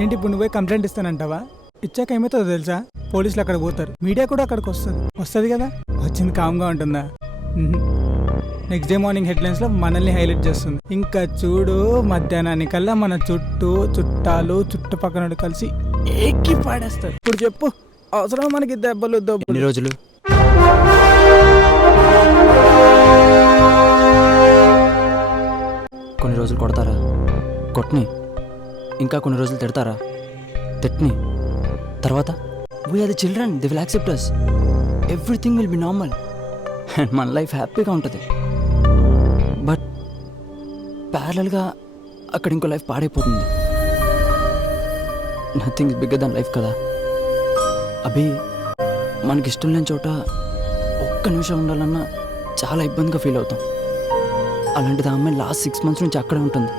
ఏంటి ఇప్పుడు నువ్వే కంప్లైంట్ ఇస్తానంటావా? ఇచ్చాక ఏమవుతుందో తెలుసా? పోలీసులు అక్కడ పోతారు, మీడియా కూడా అక్కడికి వస్తుంది కదా. వచ్చింది కామ్గా ఉంటుందా? నెక్స్ట్ డే మార్నింగ్ హెడ్లైన్స్లో మనల్ని హైలైట్ చేస్తుంది. ఇంకా చూడు, మధ్యాహ్నానికల్లా మన చుట్టాలు చుట్టుపక్కల కలిసి ఎక్కి పాడేస్తారు. ఇప్పుడు చెప్పు, అవసరం మనకి దెబ్బలు ఎన్ని రోజులు? కొన్ని రోజులు కొడతారా? కొట్టని. ఇంకా కొన్ని రోజులు తిడతారా? తిట్టని. తర్వాత we are the children, they will accept us. Everything will be normal and మన లైఫ్ హ్యాపీగా ఉంటుంది. బట్ ప్యారలల్గా అక్కడ ఇంకో లైఫ్ పాడైపోతుంది. Nothing is bigger than life కదా. అభి, మనకిష్టం లేని చోట ఒక్క నిమిషం ఉండాలన్నా చాలా ఇబ్బందిగా ఫీల్ అవుతాం. అలాంటిది ఆ అమ్మాయి లాస్ట్ 6 months నుంచి అక్కడే ఉంటుంది.